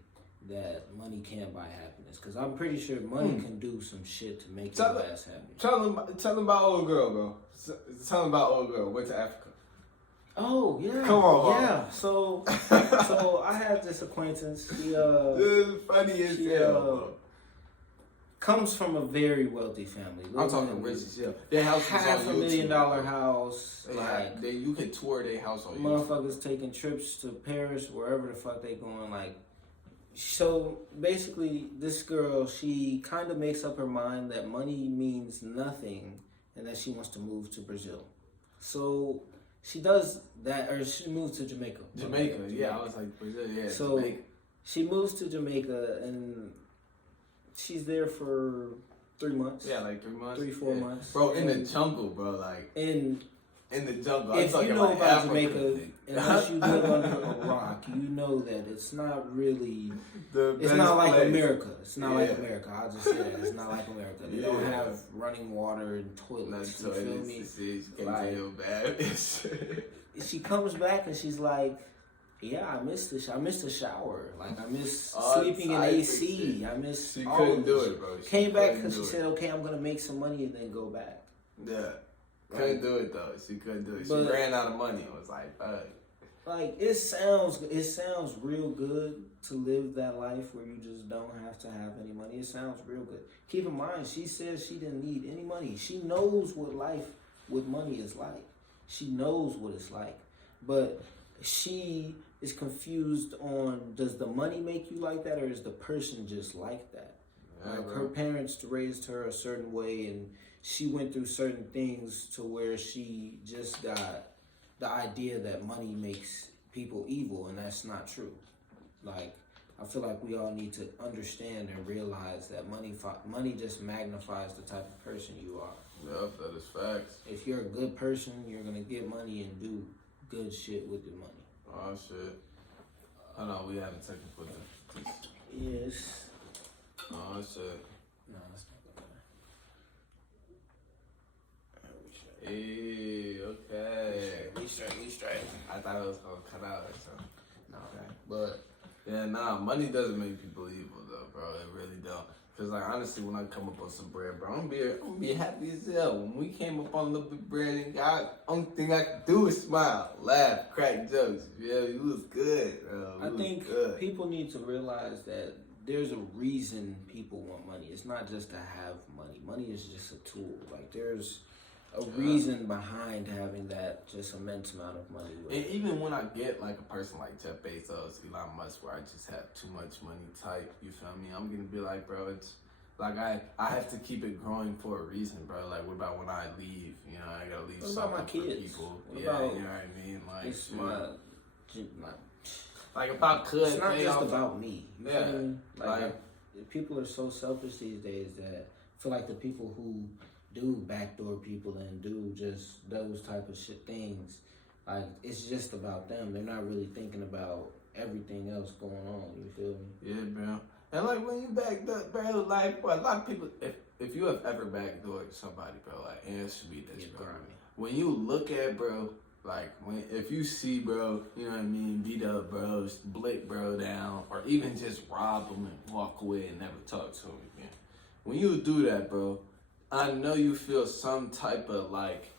that money can't buy happiness. Because I'm pretty sure money can do some shit to make your ass happy. Tell them about old girl, bro. Tell them about old girl. Went to Africa. Oh, yeah. Come on, yeah. So I had this acquaintance. This is funny as hell, bro. Comes from a very wealthy family. I'm talking rich as hell. Their house was on YouTube. $500,000 house. You could tour their house on YouTube. Motherfuckers taking trips to Paris, wherever the fuck they going. Like, so basically, this girl, she kind of makes up her mind that money means nothing, and that she wants to move to Brazil. So she does that, or she moves to Jamaica. Jamaica. Yeah, I was like Brazil. Yeah, so Jamaica. She moves to Jamaica and she's there for 3 months. Yeah, like 3 months. 4 months. Bro, in the jungle, bro. Like in the jungle. If you know about Jamaica, unless you live under a rock, you know that it's not really. It's not like America. It's not like America. I'll just say that it's not like America. They don't have running water and toilets. You feel me? She comes back and she's like, "Yeah, I miss the shower. Like I miss sleeping in AC. I miss." She couldn't do it, bro. Came back because she said, "Okay, I'm gonna make some money and then go back." Yeah, couldn't do it though. She couldn't do it. She ran out of money. It was like, like it sounds real good to live that life where you just don't have to have any money. It sounds real good. Keep in mind, she says she didn't need any money. She knows what life with money is like. She knows what it's like, but she is confused on, does the money make you like that, or is the person just like that? Yeah, like her parents raised her a certain way, and she went through certain things to where she just got the idea that money makes people evil, and that's not true. Like I feel like we all need to understand and realize that money just magnifies the type of person you are. Yep, that is facts. If you're a good person, you're gonna get money and do good shit with your money. Oh shit. Oh no, we having technical difficulties. Yes. Oh shit. No, that's not gonna. Hey, okay. We straight. I thought it was gonna cut out or something. No, Okay. but Yeah, nah, money doesn't make people evil though, bro. It really don't. Cause like honestly, when I come up on some bread, bro, I'm gonna be happy as hell. When we came up on a little bit of bread, and only thing I could do is smile, laugh, crack jokes. Yeah, it was good, bro. I think people need to realize that there's a reason people want money. It's not just to have money. Money is just a tool. Like there's a reason behind having that just immense amount of money. And even when I get like a person like Jeff Bezos, Elon Musk, where I just have too much money type, you feel me? I'm gonna be like, bro, it's like I have to keep it growing for a reason, bro. Like, what about when I leave? You know, I gotta leave what something about my kids? for people. What yeah, about, you know what I mean? Like, it's like if I could, it's not just about me. You yeah, feel me? Like people are so selfish these days that I feel like the people who do backdoor people and do just those type of shit things, like it's just about them. They're not really thinking about everything else going on. You feel me? Yeah, bro. And like when you backed up, bro, like a lot of people, if you have ever backdoored somebody, bro, like answer me this, bro. When you look at, bro, like if you see, bro, you know what I mean, beat up bros, blick bro down, or even just rob them and walk away and never talk to them again. When you do that, bro, I know you feel some type of like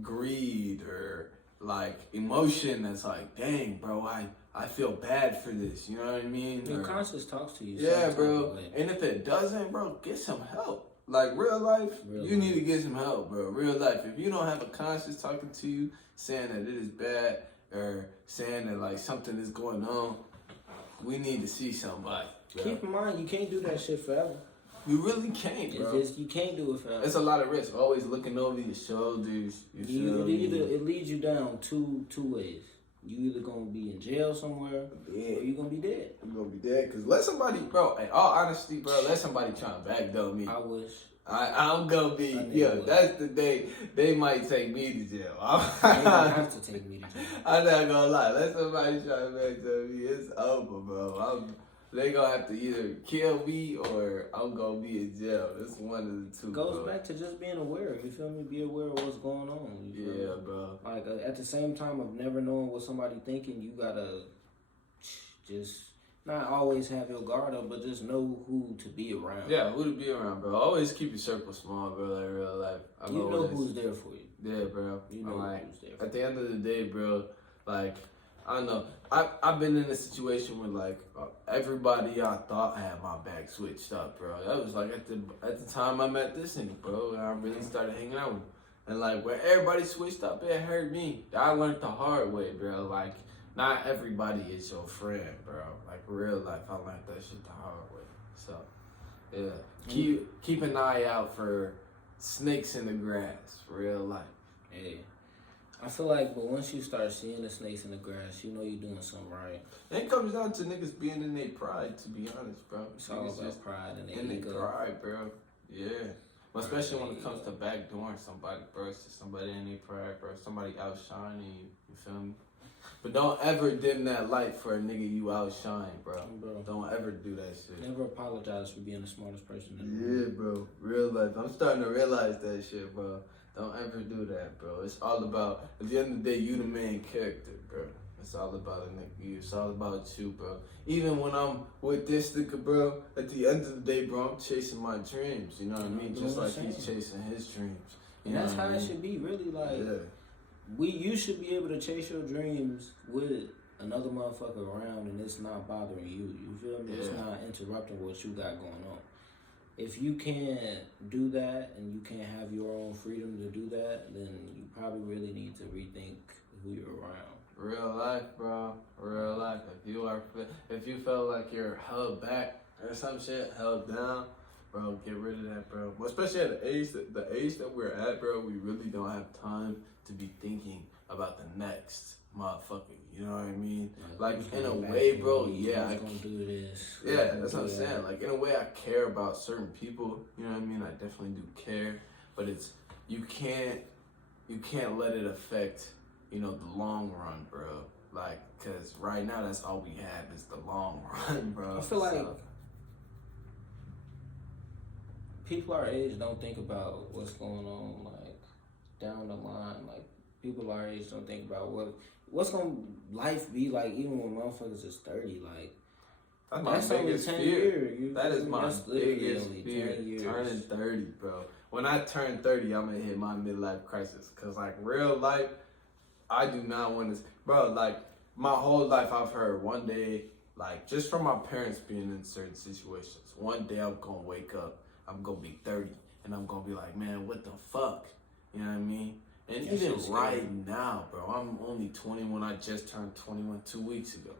greed or like emotion that's like, dang, bro, I feel bad for this. You know what I mean? Your conscience talks to you. Yeah, bro. And if it doesn't, bro, get some help. Like real life, you need to get some help, bro. Real life. If you don't have a conscience talking to you, saying that it is bad or saying that like something is going on, we need to see somebody. Bro. Keep in mind, you can't do that shit forever. You really can't, bro. You can't do it forever. It's a lot of risk. Always looking over your shoulders. It leads you down two ways. You either gonna be in jail somewhere, or you gonna be dead. I'm gonna be dead. Cause let somebody, bro. In all honesty, bro, let somebody try and backdoor me. I wish. I'm gonna be. Yeah, that's the day they might take me to jail. They don't have to take me to jail. I'm not gonna lie. Let somebody try and backdoor me. It's over, bro. They gonna have to either kill me or I'm gonna be in jail. It's one of the two. Goes back to just being aware. You feel me? Be aware of what's going on. You feel me? Bro. Like at the same time of never knowing what somebody thinking, you gotta just not always have your guard up, but just know who to be around. Yeah, who to be around, bro. Always keep your circle small, bro. Like real life. You know who's there for you. Yeah, bro. You know who's there. At the end of the day, bro. Like. I don't know. I've been in a situation where like everybody I thought had my back switched up, bro. That was like at the time I met this nigga, bro, and I really started hanging out with him. And like when everybody switched up, it hurt me. I learned the hard way, bro. Like not everybody is your friend, bro. Like real life, I learned that shit the hard way. So yeah, keep an eye out for snakes in the grass, real life. Hey. I feel like, but once you start seeing the snakes in the grass, you know you're doing something right. It comes down to niggas being in their pride, to be honest, bro. It's all about pride and in their pride, bro. Yeah. Well, especially when it comes to backdooring somebody, bro. It's just somebody in their pride, bro. Somebody outshining you. You feel me? But don't ever dim that light for a nigga you outshine, bro. Don't ever do that shit. Never apologize for being the smartest person in the world. Bro. Real life. I'm starting to realize that shit, bro. Don't ever do that, bro. It's all about, at the end of the day, you the main character, bro. It's all about a nigga. It's all about you, bro. Even when I'm with this nigga, bro, at the end of the day, bro, I'm chasing my dreams. You know what I mean? Just like he's chasing his dreams. And that's how it should be, really. Like, you should be able to chase your dreams with another motherfucker around and it's not bothering you. You feel me? It's not interrupting what you got going on. If you can't do that and you can't have your own freedom to do that, then you probably really need to rethink who you're around. Real life, bro. Real life. If you feel like you're held back or some shit, held down, bro, get rid of that, bro. Well, especially at the age that we're at, bro, we really don't have time to be thinking about the next motherfucker. You know what I mean? Like in a way, bro, yeah, I gonna do this. Yeah, that's what I'm saying. Like, in a way, I care about certain people. You know what I mean? I definitely do care, but it's you can't let it affect, you know, the long run, bro. Like, cause right now that's all we have is the long run, bro. I feel like people our age don't think about what's going on, like down the line. Like people our age don't think about what's gonna life be like, even when motherfuckers is 30. Like that's my biggest fear. That is my biggest fear. 10 years. Turning 30, bro. When I turn 30, I'm gonna hit my midlife crisis. Cause like real life, I do not want to, bro. Like my whole life, I've heard one day, like just from my parents being in certain situations, one day I'm gonna wake up, I'm gonna be 30, and I'm gonna be like, man, what the fuck? You know what I mean? And even right now, bro, I'm only 21. I just turned 21 2 weeks ago,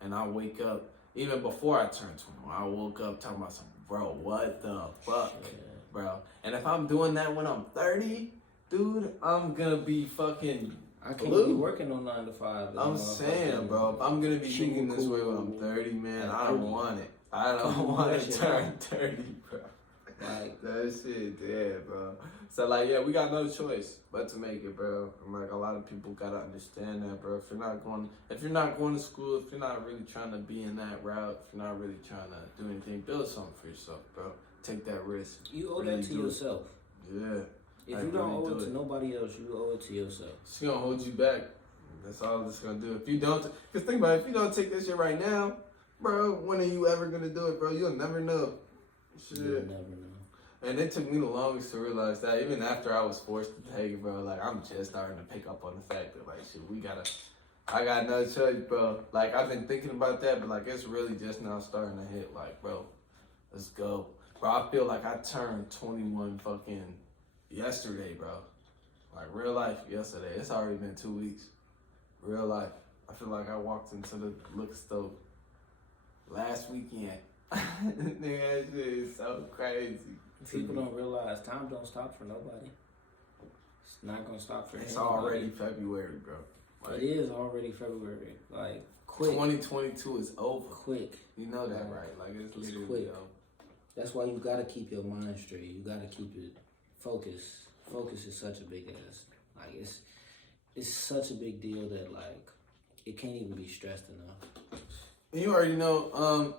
and I wake up. Even before I turned 21, I woke up talking about something, bro, what the fuck, bro? And if I'm doing that when I'm 30, dude, I'm gonna be fucking I can't be working on 9 to 5. I'm saying, bro, if I'm gonna be thinking this way when I'm 30, man, I don't want it. I don't want to turn 30, bro. Like, that shit dead, bro. So, like, yeah, we got no choice but to make it, bro. And, like, a lot of people gotta understand that, bro. If you're not going to school, if you're not really trying to be in that route, if you're not really trying to do anything, build something for yourself, bro. Take that risk. You owe that to yourself. Yeah. If you don't owe it to nobody else, you owe it to yourself. It's gonna hold you back. That's all it's gonna do. If you don't, because think about it, if you don't take this shit right now, bro, when are you ever gonna do it, bro? You'll never know. Shit. You'll never know. And it took me the longest to realize that. Even after I was forced to take it, bro, like I'm just starting to pick up on the fact that like shit, I got no choice, bro. Like I've been thinking about that, but like it's really just now starting to hit. Like, bro, let's go, bro. I feel like I turned 21 fucking yesterday, bro. Like real life yesterday. It's already been 2 weeks. Real life. I feel like I walked into the liquor store last weekend. Nigga, that shit is so crazy. People don't realize time don't stop for nobody. It's not gonna stop for It's anybody. already February, bro. Like, it is already February. Like quick. 2022 is over. Quick. You know that, right? Like it's literally quick. over. That's why you gotta keep your mind straight. You gotta keep it focused. Focus is such a big ass. Like it's such a big deal that like it can't even be stressed enough. And you already know,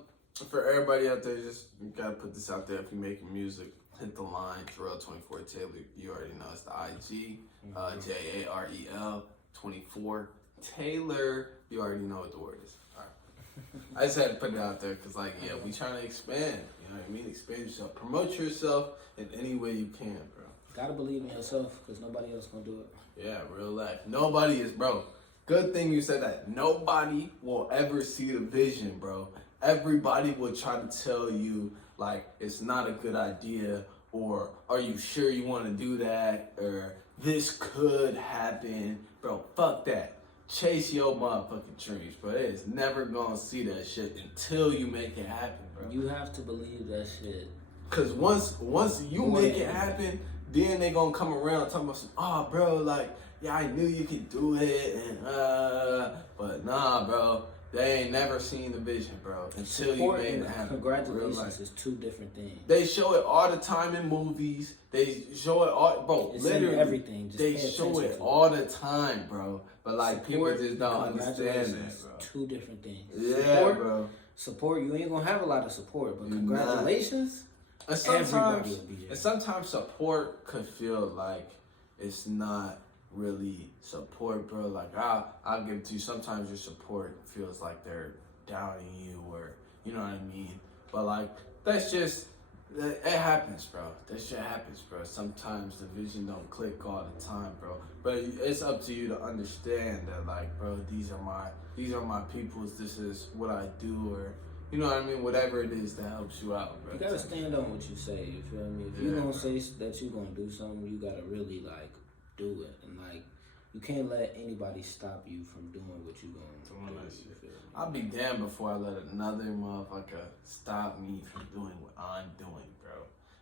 for everybody out there, just you gotta put this out there. If you're making music, hit the line, Jarel24 Taylor. You already know it's the IG, Jarel 24 Taylor. You already know what the word is. All right. I just had to put it out there because, like, yeah, we trying to expand. You know what I mean? Expand yourself, promote yourself in any way you can, bro. Gotta believe in yourself because nobody else gonna do it. Yeah, real life. Nobody is, bro. Good thing you said that. Nobody will ever see the vision, bro. Everybody will try to tell you, like, it's not a good idea, or are you sure you want to do that, or this could happen. Bro, fuck that. Chase your motherfucking dreams, bro. It is never gonna see that shit until you make it happen, bro. You have to believe that shit. Cause once you make it happen, then they gonna come around talking about some, oh, bro, like, yeah, I knew you could do it, and but nah, bro. They ain't never seen the vision, bro, until you made it happen. Congratulations is two different things. They show it all the time in movies. They show it all, bro. It's literally, everything. Just they show it all the time, bro. But like people just don't understand that, bro. Two different things. Yeah, support, bro. Support. You ain't gonna have a lot of support, but congratulations. And sometimes support could feel like it's not really support, bro. Like I'll give it to you. Sometimes your support feels like they're doubting you, or you know what I mean. But like that's just it happens, bro. That shit happens, bro. Sometimes the vision don't click all the time, bro. But it's up to you to understand that, like, bro, these are my peoples. This is what I do, or you know what I mean. Whatever it is that helps you out, bro. You gotta stand on what you say. You feel me? If you gonna say that you gonna do something, you gotta really like do it, and like you can't let anybody stop you from doing what you gonna do. I'll be damned before I let another motherfucker stop me from doing what I'm doing, bro.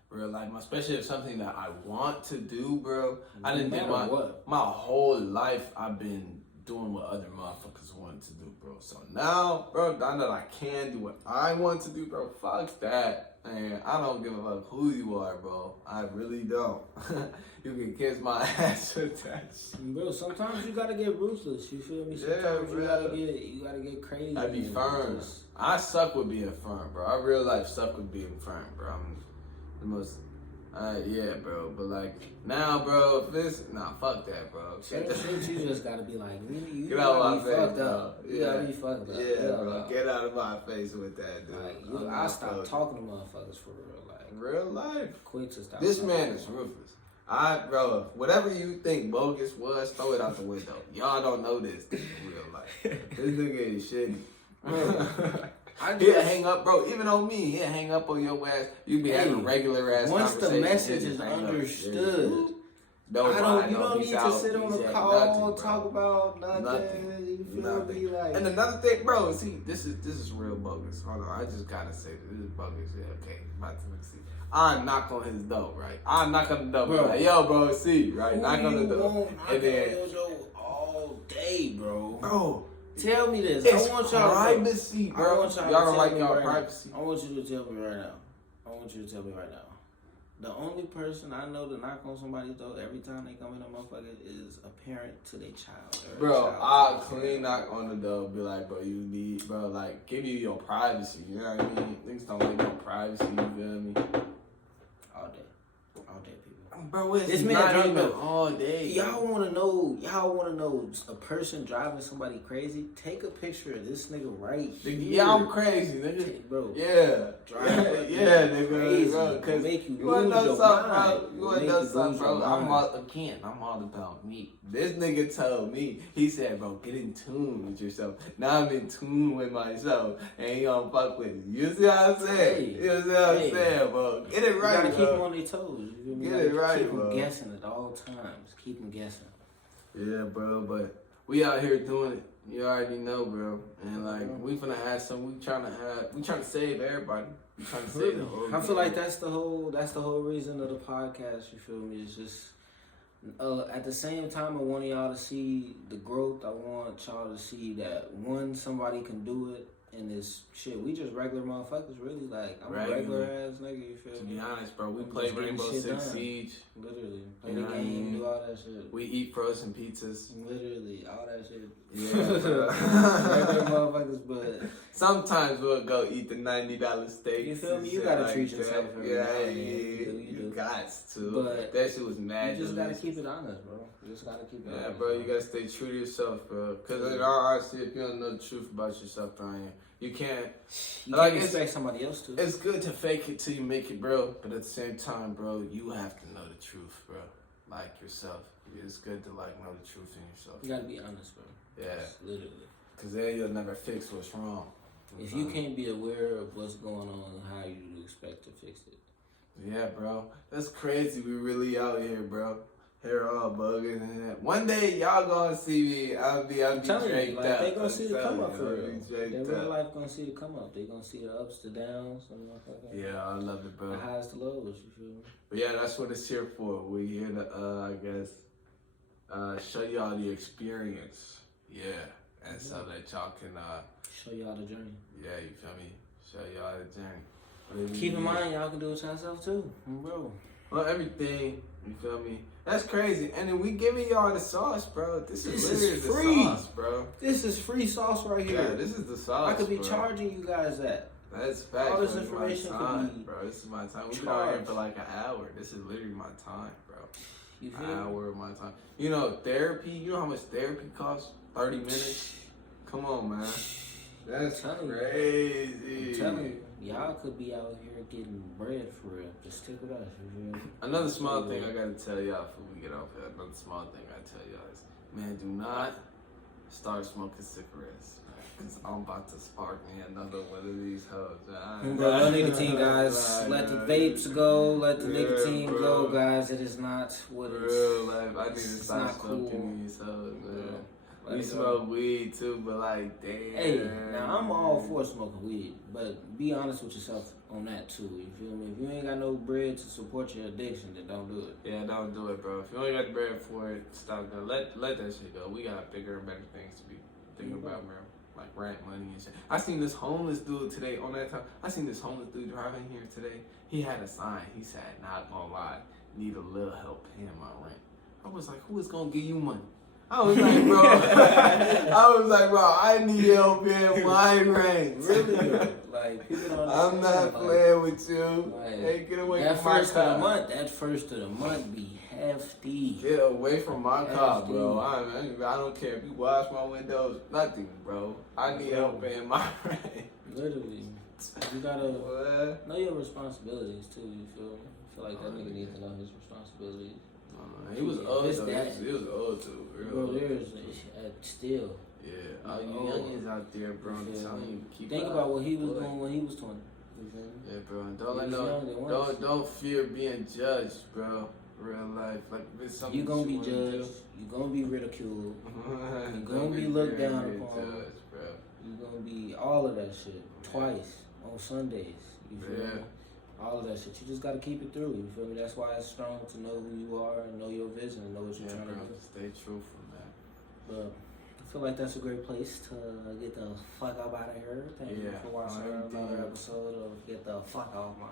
Real life, especially if something that I want to do, bro. I didn't think my whole life I've been doing what other motherfuckers wanted to do, bro. So now, bro, now that I can do what I want to do, bro, fuck that. And I don't give a fuck who you are, bro. I really don't. You can kiss my ass with that shit. Bro, sometimes you gotta get ruthless, you feel me? Sometimes you gotta get crazy. I be firm. I suck with being firm, bro. I real life suck with being firm, bro. I'm the most yeah, bro. But like now, bro, if it's fuck that, bro. Shit, you just gotta be like, you get out of my face, fucked bro. up. You gotta be fucked up. Yeah, bro. Get out of my face with that, dude. Like, I stopped talking to motherfuckers for real, like real life. Quick to stop. This man is ruthless. Bro, whatever you think bogus was, throw it out the window. Y'all don't know this in real life. This nigga is shitty. He'll hang up, bro. Even on me, he'll hang up on your ass. You be having regular ass once conversation. Once the message is understood, you don't need to sit on a call and talk about nothing. You feel me? Like, and another thing, bro. See, this is real bogus. Hold on, I just gotta say this is bogus. Yeah, okay. About to see. I knock on his door, right? I knock on the door, bro. Like, yo, bro, see, right? Knock on the door, and then all day, bro. Bro. Tell me this. It's I want y'all privacy, bro. Y'all don't like y'all privacy. I want you to tell me right now. The only person I know to knock on somebody's door every time they come in a motherfucker is a parent to their child. Bro, I'll clean knock on the door, be like, bro, you need, bro, like, give you your privacy. You know what I mean? Niggas don't like no privacy, you feel me? All day, people. Bro, this man driving all day. Y'all wanna know a person driving somebody crazy? Take a picture of this nigga right here. Yeah, I'm crazy, nigga. Bro. Yeah. Yeah, nigga. Crazy. Bro, cause make you wanna know your something, mind. bro? You wanna know something, bro? I'm all about me. This nigga told me, he said, bro, get in tune with yourself. Now I'm in tune with myself. And he gonna fuck with you. You see what I'm saying? You see what I'm saying, bro? Get it right, you gotta bro. keep them on their toes. Get it right, keep bro. Keep them guessing at all times. Keep them guessing. Yeah, bro, but we out here doing it. You already know, bro. And like, we finna have some. We trying to save everybody. We trying to save the whole. I feel like that's the whole reason of the podcast. You feel me? It's just at the same time, I want y'all to see the growth. I want y'all to see that somebody can do it. And this shit, we just regular motherfuckers, really. Like, I'm a regular ass nigga, you feel me? To be honest, bro, we play Rainbow Six Siege. Literally. Play the game, do all that shit. We eat frozen pizzas. Literally, all that shit. Yeah, bro. Regular motherfuckers, but sometimes we'll go eat the $90 steak. You feel me? You gotta treat yourself. Yeah, you got to. But that shit was mad. You just gotta keep it honest, bro. You just gotta keep it honest. Yeah, bro, you gotta stay true to yourself, bro. Because in all honesty, if you don't know the truth about yourself, Brian, you can't expect somebody else to. It's good to fake it till you make it, bro. But at the same time, bro, you have to know the truth, bro. Like yourself. It's good to know the truth in yourself. You gotta be honest, bro. Yeah. Literally. Because then you'll never fix what's wrong. If you can't be aware of what's going on, how you expect to fix it? Yeah, bro. That's crazy. We really out here, bro. Hair all bugging. One day y'all gonna see me. I'll be draped up. They gonna see the come up for real. In real life, gonna see the come up. They gonna see the ups, the downs, and like yeah, I love it, bro. The highs, the lows. You feel me? But yeah, that's what it's here for. We here to, I guess, show y'all the experience. Yeah, and so that y'all can show y'all the journey. Yeah, you feel me? Show y'all the journey. Keep in mind, y'all can do it yourself too, bro. Well, everything. You feel me? That's crazy. And then we giving y'all the sauce, bro. This is free. The sauce, bro. This is free sauce right here. Yeah, this is the sauce. I could be charging you guys that. That's facts. All this information could be, bro. This is my time. We've been out here for like an hour. This is literally my time, bro. You feel an hour of my time. You know, therapy. You know how much therapy costs? 30 minutes. Come on, man. That's crazy. I'm telling you, y'all could be out here getting bread for real. Just stick with us. Another small thing I gotta tell y'all before we get off here. Another small thing I tell y'all is, man, do not start smoking cigarettes. Cause I'm about to spark me another one of these hoes. No nicotine, guys. Let the vapes go. Let the nicotine go, guys. It is not what it's. Real life. I need to stop smoking these hoes, man. We smoke weed too, but like, damn. Hey, now I'm all for smoking weed, but be honest with yourself on that too. You feel me? If you ain't got no bread to support your addiction, then don't do it. Yeah, don't do it, bro. If you ain't got the bread for it, stop that. Let that shit go. We got bigger and better things to be thinking about, bro. Like rent money and shit. I seen this homeless dude today on that time. I seen this homeless dude driving here today. He had a sign. He said, "Not gonna lie, need a little help paying my rent." I was like, "Who is gonna give you money?" I was like, bro, I need help paying my rent. Really? Like, people don't I'm not playing with you. Like, hey, get away that from my first of the car. month. That first of the month be hefty. Get away from my car, Hefty. bro. I don't care if you wash my windows. Nothing, bro. I need help paying my rent. Literally, you gotta What? know your responsibilities too. You feel me? I feel like that nigga needs to know his responsibilities. He was Yeah, old it's though. that. He was old too. Real Bro, old. there's still. Yeah, all you Oh. youngins out there, bro. I'm You feel telling me? you, keep Think up. about what he was Boy. doing when he was 20. You feel me? Yeah, bro. And He don't let was young, they wanted don't fear being judged, bro. Real life, like if it's something You gonna be you wanna do. judged. You gonna be ridiculed. Don't gonna be looked fear down being upon. judged, bro. You gonna be all of that shit twice on Sundays. You feel Yeah. me? All of that shit. You just gotta keep it through. You feel me? That's why it's strong to know who you are and know your vision and know what you're Yeah, trying bro. to do. Stay truthful, man. But I feel like that's a great place to get the fuck up out of here. Thank you Yeah. for watching Everything. another episode of Get the Fuck Off My